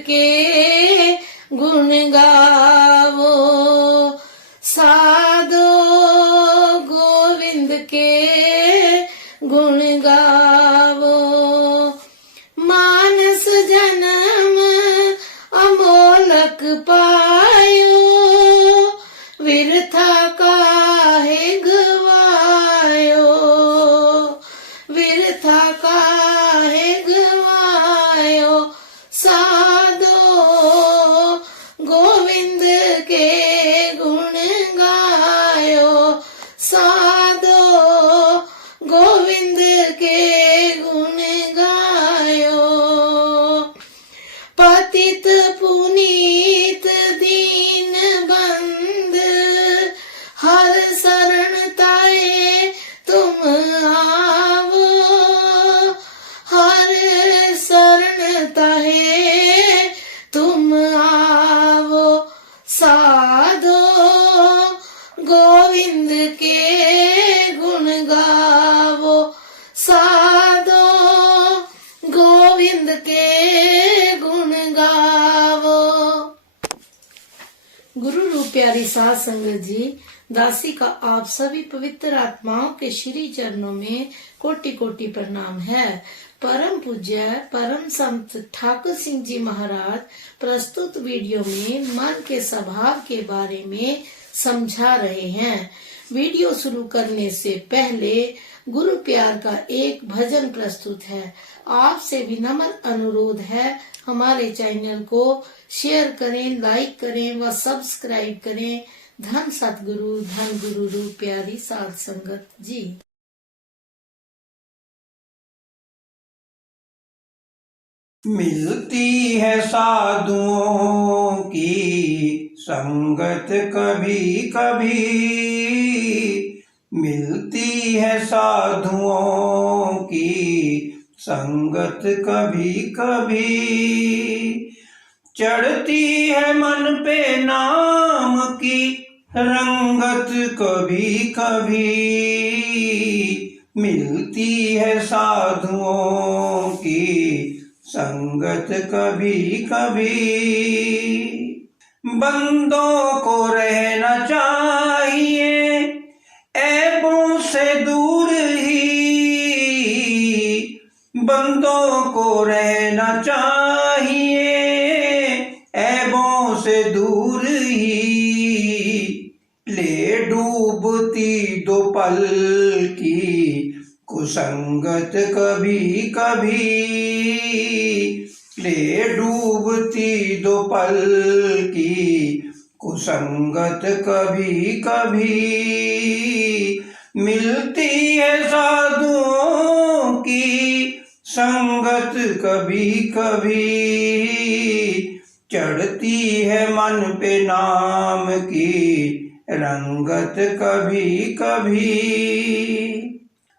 के गुण गावो, साधो गोविंद के गुण गावो। मानस जन्म अमोलक पायो, विरथा काहे गवायो, विरथा काहे गवायो। साधो गोविंद के गुण गायो, साधो गोविंद के गुण गायो। पतित पुनीत दीन बंद, हर शरण ताए तुम आवो, हर शरण ताए तुम आवो। साधो गोविंद के गुण गावो, साधो गोविंद के गुण गावो। गुरु रूप प्यारी साध संगत जी, दासी का आप सभी पवित्र आत्माओं के श्री चरणों में कोटि कोटि प्रणाम है। परम पूज्य परम संत ठाकुर सिंह जी महाराज प्रस्तुत वीडियो में मन के स्वभाव के बारे में समझा रहे हैं। वीडियो शुरू करने से पहले गुरु प्यार का एक भजन प्रस्तुत है। आपसे विनम्र अनुरोध है, हमारे चैनल को शेयर करें, लाइक करें व सब्सक्राइब करें। धन सतगुरु धन गुरु रूप प्यारी साध संगत जी। मिलती है साधुओं की संगत कभी कभी, मिलती है साधुओं की संगत कभी कभी। चढ़ती है मन पे नाम की रंगत कभी कभी, मिलती है साधुओं की संगत कभी कभी। बंदों को रहना चाहिए ऐबों से दूर ही, बंदों को रहना चाहिए ऐबों से दूर ही। ले डूबती दो पल की कुसंगत कभी कभी, ले डूबती दो पल की कुसंगत कभी कभी। मिलती है साधुओं की संगत कभी कभी, चढ़ती है मन पे नाम की रंगत कभी कभी।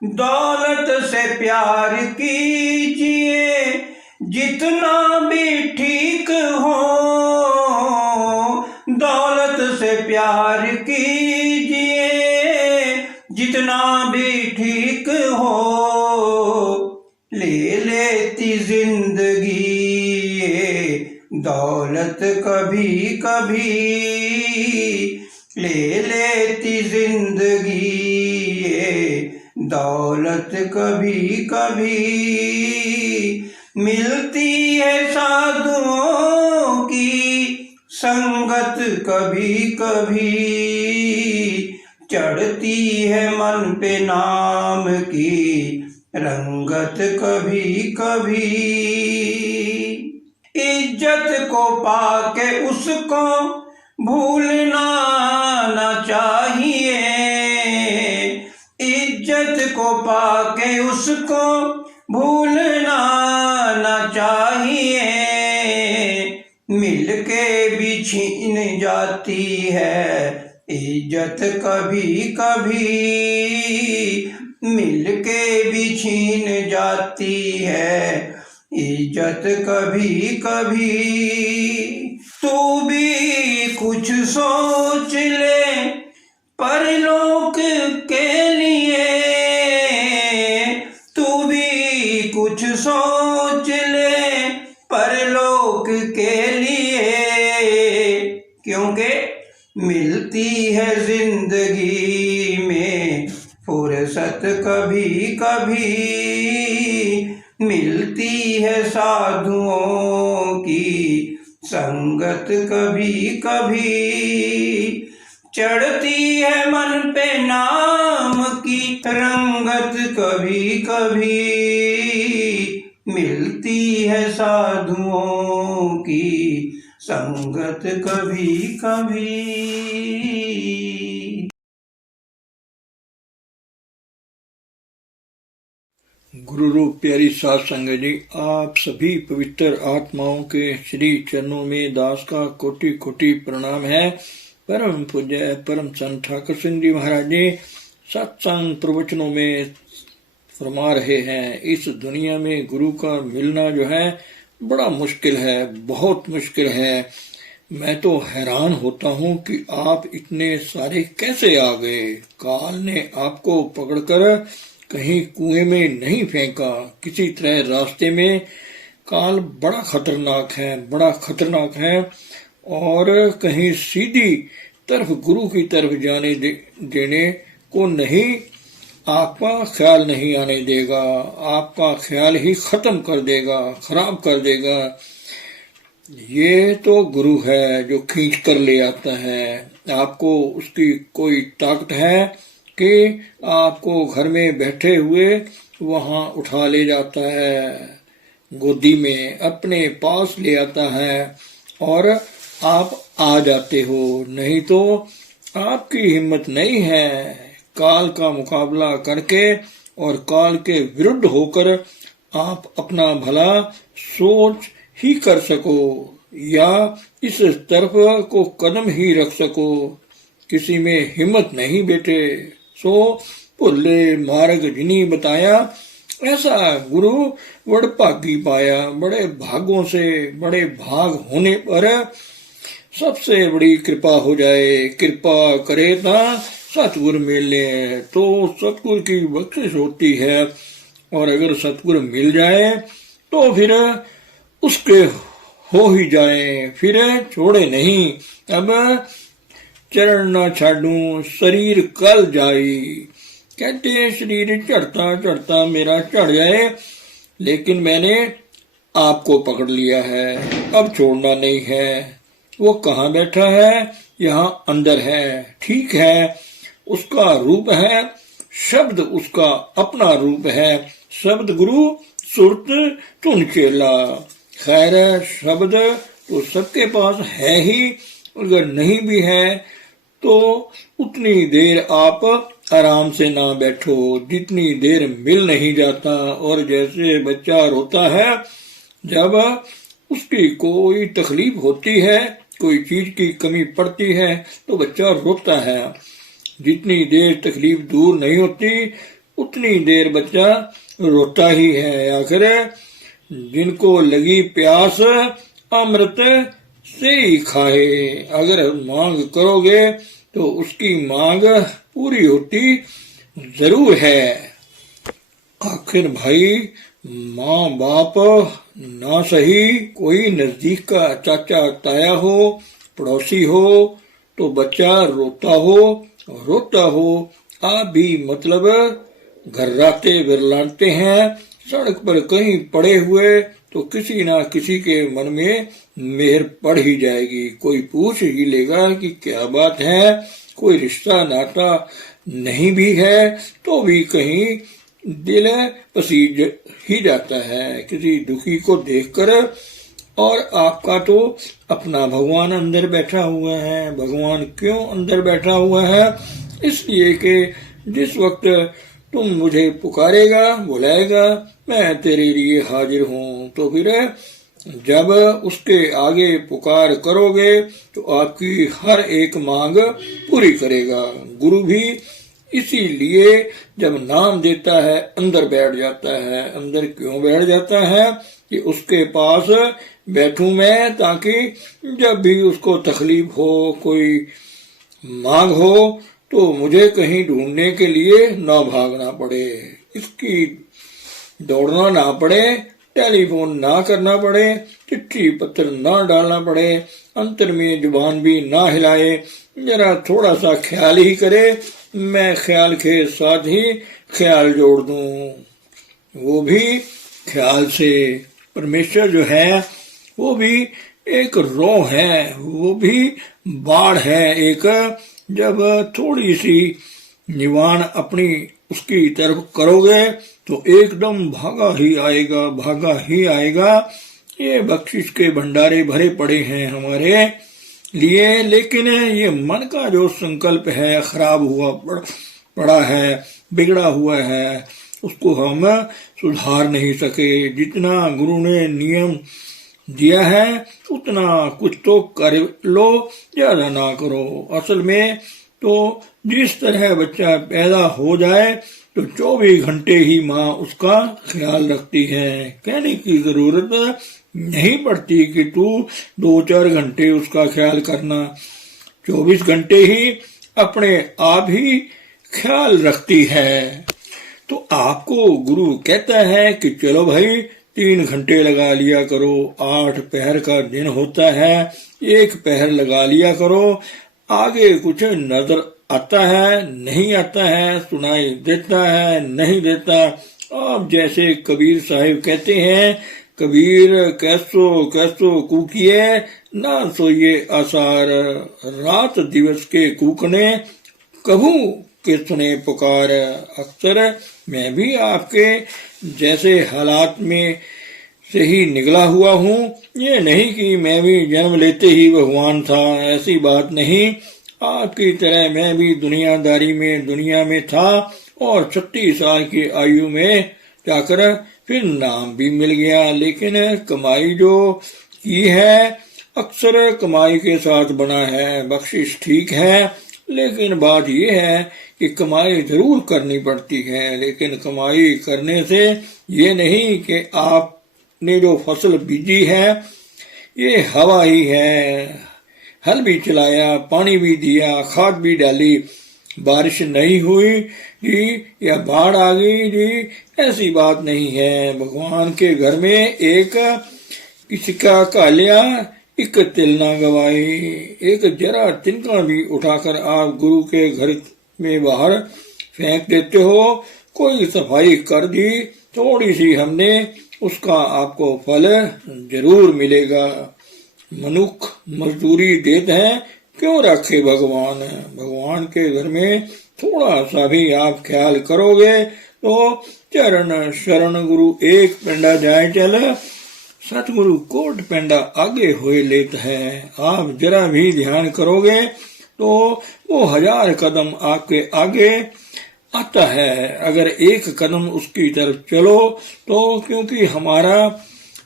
दौलत से प्यार कीजिए जितना भी ठीक हो, दौलत से प्यार कीजिए जितना भी ठीक हो। ले लेती जिंदगी ये दौलत कभी कभी, ले लेती जिंदगी ये दौलत कभी कभी। मिलती है साधुओं की संगत कभी कभी, चढ़ती है मन पे नाम की रंगत कभी कभी। इज्जत को पाके उसको भूलना न चाहिए, इज्जत को पाके उसको भूलना न चाहिए। मिलके भी छीन जाती है इज्जत कभी कभी, मिलके भी छीन जाती है इज्जत कभी कभी। तू भी कुछ सोच ले परलोक के लिए, तू भी कुछ सोच ले परलोक के कभी कभी मिलती है साधुओं की संगत कभी कभी चढ़ती है मन पे नाम की रंगत कभी कभी मिलती है साधुओं की संगत कभी कभी। गुरु रूप प्यारी साध संगत जी, आप सभी पवित्र आत्माओं के श्री चरणों में दास का कोटि कोटि प्रणाम है। परम पूज्य परम संत ठाकुर सिंह जी महाराज जी सत्संग प्रवचनों में फरमा रहे हैं, इस दुनिया में गुरु का मिलना जो है बड़ा मुश्किल है, बहुत मुश्किल है। मैं तो हैरान होता हूँ कि आप इतने सारे कैसे आ गए। काल ने आपको पकड़कर कहीं कुएं में नहीं फेंका, किसी तरह रास्ते में। काल बड़ा खतरनाक है, बड़ा खतरनाक है, और कहीं सीधी तरफ गुरु की तरफ जाने देने को नहीं, आपका ख्याल नहीं आने देगा, आपका ख्याल ही खत्म कर देगा, खराब कर देगा। ये तो गुरु है जो खींच कर ले आता है आपको। उसकी कोई ताकत है कि आपको घर में बैठे हुए वहां उठा ले जाता है, गोदी में अपने पास ले आता है और आप आ जाते हो। नहीं तो आपकी हिम्मत नहीं है काल का मुकाबला करके और काल के विरुद्ध होकर आप अपना भला सोच ही कर सको या इस तरफ को कदम ही रख सको। किसी में हिम्मत नहीं बेटे। सो भुल्ले मार्ग जिनी बताया, ऐसा गुरु वडभागी पाया। बड़े भागों से बड़े भाग होने पर सबसे बड़ी कृपा हो जाए। कृपा करे ना सतगुरु मिले तो सतगुरु की बख्शिश होती है, और अगर सतगुरु मिल जाए तो फिर उसके हो ही जाए, फिर छोड़े नहीं। अब चरण न छाडूं शरीर कल जाई। कहते शरीर चढ़ता चढ़ता मेरा चढ़ जाए, लेकिन मैंने आपको पकड़ लिया है, अब छोड़ना नहीं है। वो कहाँ बैठा है? यहाँ अंदर है। ठीक है, उसका रूप है, शब्द उसका अपना रूप है। शब्द गुरु सुरत धुन चेला। खैर शब्द तो सबके पास है ही, अगर नहीं भी है तो उतनी देर आप आराम से ना बैठो जितनी देर मिल नहीं जाता। और जैसे बच्चा रोता है जब उसकी कोई तकलीफ होती है, कोई चीज की कमी पड़ती है तो बच्चा रोता है। जितनी देर तकलीफ दूर नहीं होती उतनी देर बच्चा रोता ही है। आखिर जिनको लगी प्यास अमृत से ही खाए। अगर मांग करोगे तो उसकी मांग पूरी होती जरूर है। आखिर भाई माँ बाप ना सही, कोई नजदीक का चाचा ताया हो, पड़ोसी हो, तो बच्चा रोता हो। आप भी मतलब घर्राते बिरलाते हैं, सड़क पर कहीं पड़े हुए तो किसी ना किसी के मन में मेहर पड़ ही जाएगी। कोई पूछ ही लेगा कि क्या बात है। कोई रिश्ता नाता नहीं भी है तो भी कहीं दिल पसीज ही जाता है किसी दुखी को देखकर। और आपका तो अपना भगवान अंदर बैठा हुआ है। भगवान क्यों अंदर बैठा हुआ है? इसलिए कि जिस वक्त तुम मुझे पुकारेगा, बुलाएगा, मैं तेरे लिए हाजिर हूँ। तो फिर जब उसके आगे पुकार करोगे तो आपकी हर एक मांग पूरी करेगा। गुरु भी इसीलिए जब नाम देता है अंदर बैठ जाता है। अंदर क्यों बैठ जाता है? कि उसके पास बैठूं मैं, ताकि जब भी उसको तकलीफ हो, कोई मांग हो, तो मुझे कहीं ढूंढने के लिए ना भागना पड़े, इसकी दौड़ना ना पड़े, टेलीफोन ना करना पड़े, चिट्ठी पत्र ना डालना पड़े, अंतर में जुबान भी ना हिलाए, जरा थोड़ा सा ख्याल ही करे। मैं ख्याल के साथ ही ख्याल जोड़ दूं, वो भी ख्याल से। परमेश्वर जो है वो भी एक रो है, वो भी बाढ़ है एक। जब थोड़ी सी निवान अपनी उसकी तरफ करोगे तो एकदम भागा ही आएगा, भागा ही आएगा। ये बख्शिश के भंडारे भरे पड़े हैं हमारे लिए, लेकिन ये मन का जो संकल्प है खराब हुआ पड़ा है, बिगड़ा हुआ है, उसको हम सुधार नहीं सके। जितना गुरु ने नियम दिया है उतना कुछ तो कर लो, ज्यादा ना करो। असल में तो जिस तरह बच्चा पैदा हो जाए तो 24 घंटे ही माँ उसका ख्याल रखती है। कहने की जरूरत नहीं पड़ती कि तू 2-4 घंटे उसका ख्याल करना, 24 घंटे ही अपने आप ही ख्याल रखती है। तो आपको गुरु कहता है कि चलो भाई 3 घंटे लगा लिया करो, 8 पहर का दिन होता है, 1 पहर लगा लिया करो। आगे कुछ नजर आता है, नहीं आता है, सुनाई देता है, नहीं देता। आप जैसे कबीर साहिब कहते हैं, कबीर कैसो कैसो कूकिए ना सोइए आसार, रात दिवस के कूकने कभू के सुने पुकार। अक्सर मैं भी आपके जैसे हालात में से ही निकला हुआ हूँ। ये नहीं कि मैं भी जन्म लेते ही भगवान था, ऐसी बात नहीं। आपकी तरह मैं भी दुनियादारी में दुनिया में था और 36 साल की आयु में जाकर फिर नाम भी मिल गया। लेकिन कमाई जो की है अक्सर कमाई के साथ बना है। बख्शिश ठीक है, लेकिन बात यह है कि कमाई जरूर करनी पड़ती है, लेकिन कमाई करने से ये नहीं कि आपने जो फसल बीजी है ये हवा ही है। हल भी चलाया, पानी भी दिया, खाद भी डाली, बारिश नहीं हुई जी या बाढ़ आ गई जी, ऐसी बात नहीं है। भगवान के घर में एक किसी का कालिया एक तिल ना गवाई। एक जरा तिनका भी उठाकर आप गुरु के घर में बाहर फेंक देते हो, कोई सफाई कर दी थोड़ी सी हमने, उसका आपको फल जरूर मिलेगा। मनुख मजदूरी देते हैं, क्यों रखे भगवान। भगवान के घर में थोड़ा सा भी आप ख्याल करोगे तो चरण शरण गुरु एक पेंडा जाए चल, सतगुरु कोट पेंडा आगे हुए लेता है। आप जरा भी ध्यान करोगे तो वो 1000 कदम आपके आगे आता है। अगर एक कदम उसकी तरफ चलो तो, क्योंकि हमारा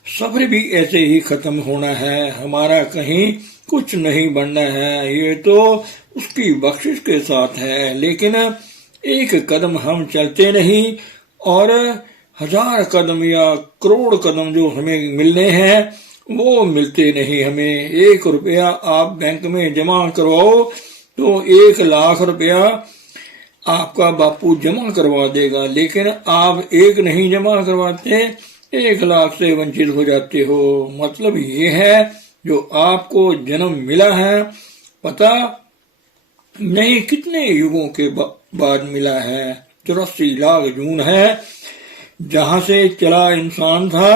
सफर भी ऐसे ही खत्म होना है, हमारा कहीं कुछ नहीं बनना है, ये तो उसकी बख्शिश के साथ है। लेकिन एक कदम हम चलते नहीं और 1000 कदम या करोड़ कदम जो हमें मिलने हैं वो मिलते नहीं हमें। 1 रुपया आप बैंक में जमा करवाओ तो 1 लाख रुपया आपका बापू जमा करवा देगा, लेकिन आप एक नहीं जमा करवाते, 1 लाख से वंचित हो जाते हो। मतलब ये है जो आपको जन्म मिला है पता नहीं कितने युगों के बाद मिला है। 84 लाख जून है जहां से चला इंसान था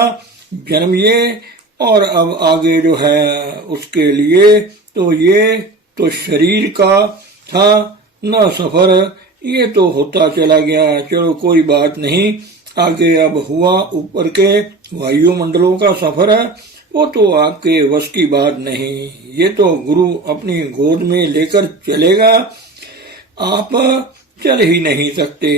जन्म ये, और अब आगे जो है उसके लिए तो ये तो शरीर का था न सफर, ये तो होता चला गया। चलो कोई बात नहीं, आगे अब हुआ ऊपर के वायुमंडलों का सफर है, वो तो आपके वश की बात नहीं। ये तो गुरु अपनी गोद में लेकर चलेगा, आप चल ही नहीं सकते।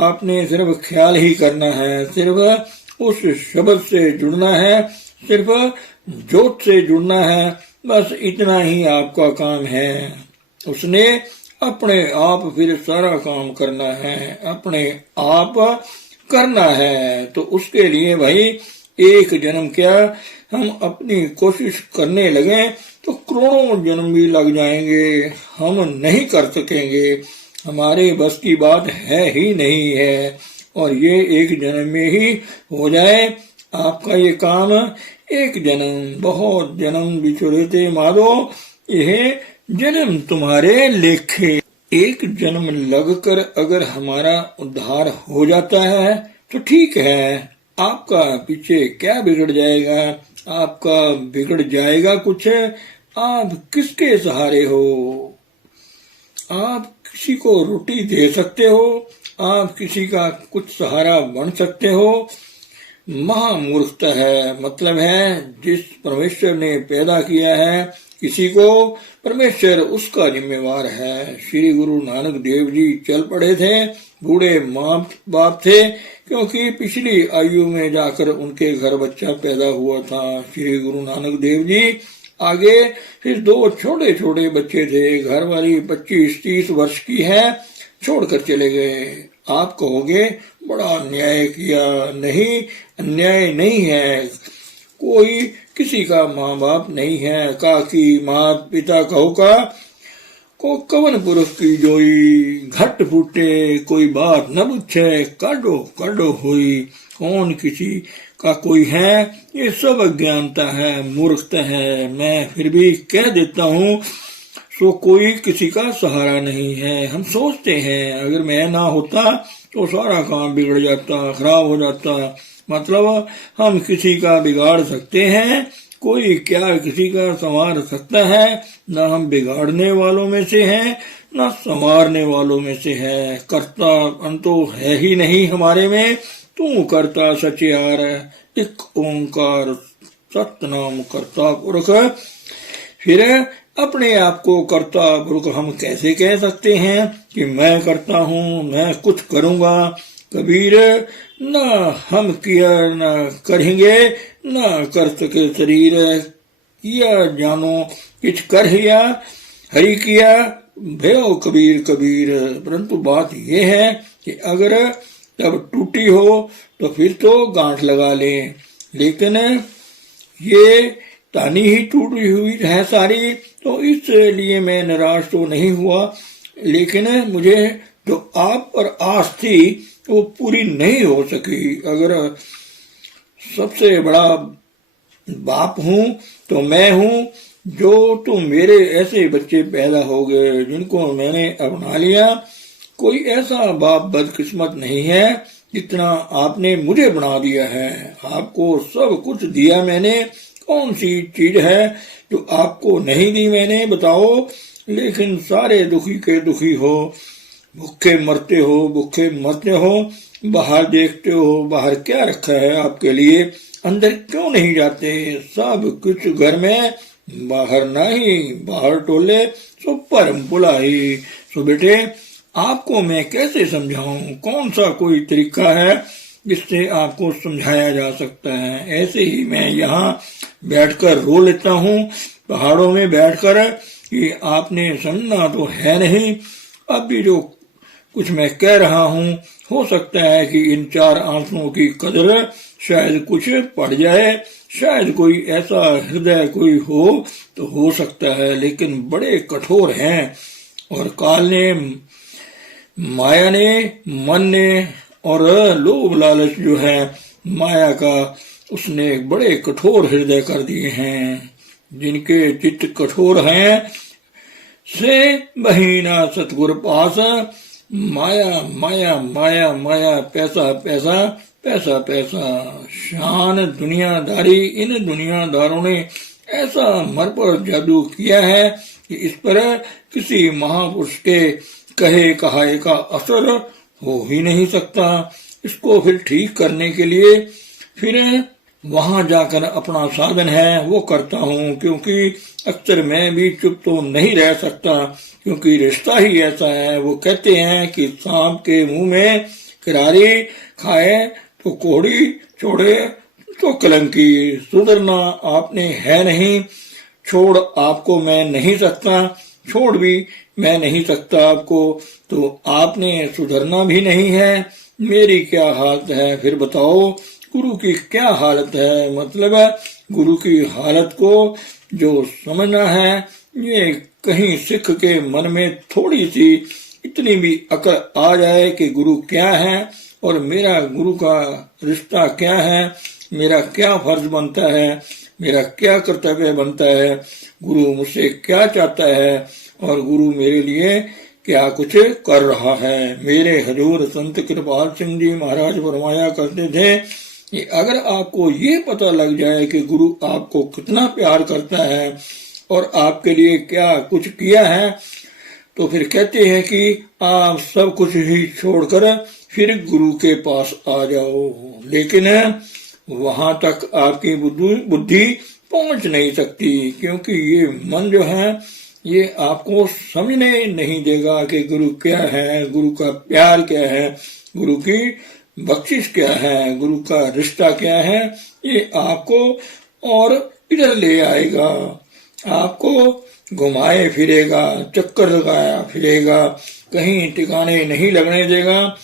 आपने सिर्फ ख्याल ही करना है, सिर्फ उस शब्द से जुड़ना है, सिर्फ जोत से जुड़ना है, बस इतना ही आपका काम है। उसने अपने आप फिर सारा काम करना है, अपने आप करना है। तो उसके लिए भाई एक जन्म क्या, हम अपनी कोशिश करने लगे तो करोड़ों जन्म भी लग जाएंगे, हम नहीं कर सकेंगे, हमारे बस की बात है ही नहीं है। और ये एक जन्म में ही हो जाए आपका ये काम। एक जन्म बहुत जन्म बिछुड़े थे माधो, यह जन्म तुम्हारे लेखे। एक जन्म लगकर अगर हमारा उद्धार हो जाता है तो ठीक है, आपका पीछे क्या बिगड़ जाएगा? आपका बिगड़ जाएगा कुछ? आप किसके सहारे हो? आप किसी को रोटी दे सकते हो? आप किसी का कुछ सहारा बन सकते हो? महामूर्खता है। मतलब है जिस परमेश्वर ने पैदा किया है किसी को, परमेश्वर उसका जिम्मेवार है। श्री गुरु नानक देव जी चल पड़े थे, बूढ़े माँ बाप थे, क्योंकि पिछली आयु में जाकर उनके घर बच्चा पैदा हुआ था। श्री गुरु नानक देव जी आगे फिर 2 छोटे छोटे बच्चे थे, घर वाली 25-30 वर्ष की है, छोड़कर चले गए। आप कहोगे बड़ा अन्याय किया। नहीं, अन्याय नहीं है। कोई किसी का माँ बाप नहीं है। काकी मात पिता कहो का को कवन पुरुष की जोई, घट फूटे कोई बात न पूछे, काडो काडो हुई। कौन किसी का कोई है? ये सब अज्ञानता है, मूर्खता है। मैं फिर भी कह देता हूँ, सो कोई किसी का सहारा नहीं है। हम सोचते हैं अगर मैं ना होता तो सारा काम बिगड़ जाता, खराब हो जाता। मतलब हम किसी का बिगाड़ सकते हैं, कोई क्या किसी का संवार सकता है? ना हम बिगाड़ने वालों में से हैं, ना संवारने वालों में से है। कर्ता अंतो है ही नहीं हमारे में। तू करता सचियार, एक ओंकार सतनाम करता पुरख। फिर अपने आप को कर्ता पुरख हम कैसे कह सकते हैं कि मैं करता हूँ, मैं कुछ करूंगा? कबीर, न हम किया न करेंगे, न कर सके शरीर। किया जानो किछ कर हिया, हरि किया भयो कबीर कबीर। परंतु बात यह है कि अगर तब टूटी हो तो फिर तो गांठ लगा लें, लेकिन ये तानी ही टूटी हुई है सारी, तो इसलिए मैं निराश तो नहीं हुआ। लेकिन मुझे जो आप पर आस थी वो पूरी नहीं हो सकी। अगर सबसे बड़ा बाप हूँ तो मैं हूँ, जो तुम मेरे ऐसे बच्चे पैदा हो गए जिनको मैंने अपना लिया। कोई ऐसा बाप बदकिस्मत नहीं है जितना आपने मुझे बना दिया है। आपको सब कुछ दिया मैंने, कौन सी चीज है जो आपको नहीं दी मैंने, बताओ? लेकिन सारे दुखी के दुखी हो, भूखे मरते हो, भूखे मरते हो। बाहर देखते हो, बाहर क्या रखा है आपके लिए, अंदर क्यों नहीं जाते? सब कुछ घर में, बाहर नहीं, बाहर टोले सो परम बुलाई। सो बेटे, आपको मैं कैसे समझाऊं? कौन सा कोई तरीका है जिससे आपको समझाया जा सकता है? ऐसे ही मैं यहाँ बैठकर रो लेता हूँ, पहाड़ों में बैठकर, कि आपने समझना तो है नहीं। अब भी जो कुछ मैं कह रहा हूँ, हो सकता है कि इन 4 आंसुओं की कदर शायद कुछ पड़ जाए, शायद कोई ऐसा हृदय कोई हो तो हो सकता है, लेकिन बड़े कठोर हैं। और काल ने, माया ने, मन ने और लोभ लालच जो है माया का, उसने बड़े कठोर हृदय कर दिए हैं। जिनके चित्त कठोर हैं से बहीना सतगुर पास, माया माया माया माया, पैसा पैसा पैसा पैसा। शान दुनियादारी, इन दुनियादारों ने ऐसा मर पर जादू किया है कि इस पर किसी महापुरुष के कहे कहाए का असर हो ही नहीं सकता। इसको फिर ठीक करने के लिए फिर वहां जाकर अपना साधन है वो करता हूँ, क्योंकि अक्सर मैं भी चुप तो नहीं रह सकता, क्योंकि रिश्ता ही ऐसा है। वो कहते हैं कि सांप के मुंह में किरारी, खाए तो कोड़ी, छोड़े तो कलंकी। सुधरना आपने है नहीं, छोड़ आपको मैं नहीं सकता, छोड़ भी मैं नहीं सकता आपको, तो आपने सुधरना भी नहीं है। मेरी क्या हालत है फिर बताओ? गुरु की क्या हालत है? मतलब गुरु की हालत को जो समझना है, ये कहीं सिख के मन में थोड़ी सी इतनी भी अकल आ जाए कि गुरु क्या है और मेरा गुरु का रिश्ता क्या है, मेरा क्या फर्ज बनता है, मेरा क्या कर्तव्य बनता है, गुरु मुझसे क्या चाहता है और गुरु मेरे लिए क्या कुछ कर रहा है। मेरे हजूर संत कृपाल सिंह जी महाराज फरमाया करते थे कि अगर आपको ये पता लग जाए कि गुरु आपको कितना प्यार करता है और आपके लिए क्या कुछ किया है, तो फिर कहते हैं कि आप सब कुछ ही छोड़कर फिर गुरु के पास आ जाओ। लेकिन वहां तक आपकी बुद्धि पहुंच नहीं सकती, क्योंकि ये मन जो है ये आपको समझने नहीं देगा कि गुरु क्या है, गुरु का प्यार क्या है, गुरु की बख्शिश क्या है, गुरु का रिश्ता क्या है। ये आपको और इधर ले आएगा, आपको घुमाए फिरेगा, चक्कर लगाया फिरेगा, कहीं ठिकाने नहीं लगने देगा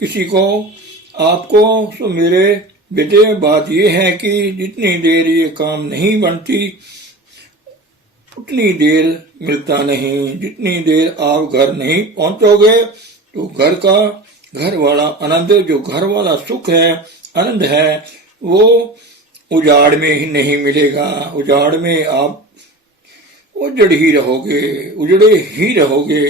किसी को आपको। तो मेरे बेटे बात ये है कि जितनी देर ये काम नहीं बनती उतनी देर मिलता नहीं। जितनी देर आप घर नहीं पहुंचोगे तो घर वाला आनंद, जो घर वाला सुख है, आनंद है, वो उजाड़ में ही नहीं मिलेगा। उजाड़ में आप उजड़े ही रहोगे।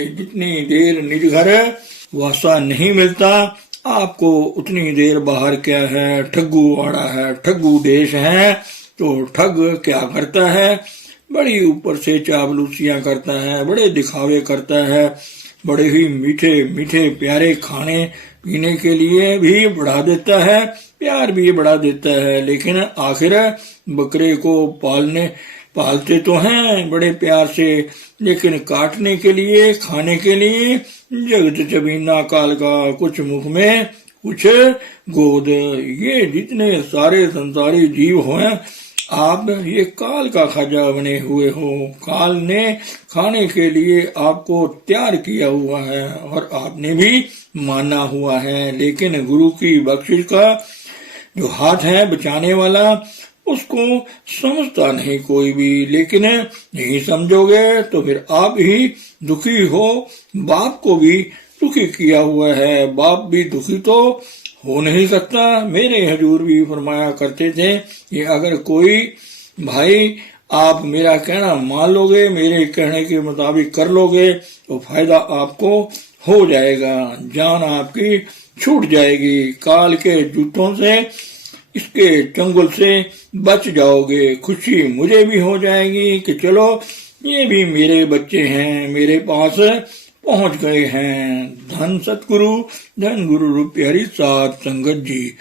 जितनी देर निज घर वासा नहीं मिलता आपको, उतनी देर बाहर क्या है, ठग्गू वाड़ा है, ठग्गू देश है। तो ठग क्या करता है, बड़ी ऊपर से चावलूसियां करता है, बड़े दिखावे करता है, बड़े ही मीठे मीठे प्यारे खाने पीने के लिए भी बढ़ा देता है, प्यार भी बढ़ा देता है। लेकिन आखिर बकरे को पालते तो हैं बड़े प्यार से, लेकिन काटने के लिए, खाने के लिए जगत जमीना काल का, कुछ मुख में कुछ गोद। ये जितने सारे संसारी जीव हैं, आप ये काल का खजा बने हुए हो। काल ने खाने के लिए आपको तैयार किया हुआ है और आपने भी माना हुआ है। लेकिन गुरु की बख्शिश का जो हाथ है बचाने वाला, उसको समझता नहीं कोई भी। लेकिन नहीं समझोगे तो फिर आप ही दुखी हो। बाप को भी दुखी किया हुआ है, बाप भी दुखी तो हो नहीं सकता। मेरे हजूर भी फरमाया करते थे कि अगर कोई भाई आप मेरा कहना मान लोगे, मेरे कहने के मुताबिक कर लोगे, तो फायदा आपको हो जाएगा, जान आपकी छूट जाएगी, काल के जूतों से, इसके चंगुल से बच जाओगे। खुशी मुझे भी हो जाएगी कि चलो ये भी मेरे बच्चे हैं, मेरे पास पहुंच गए हैं। धन सतगुरु, धन गुरु रूप प्यारी साध संगत जी।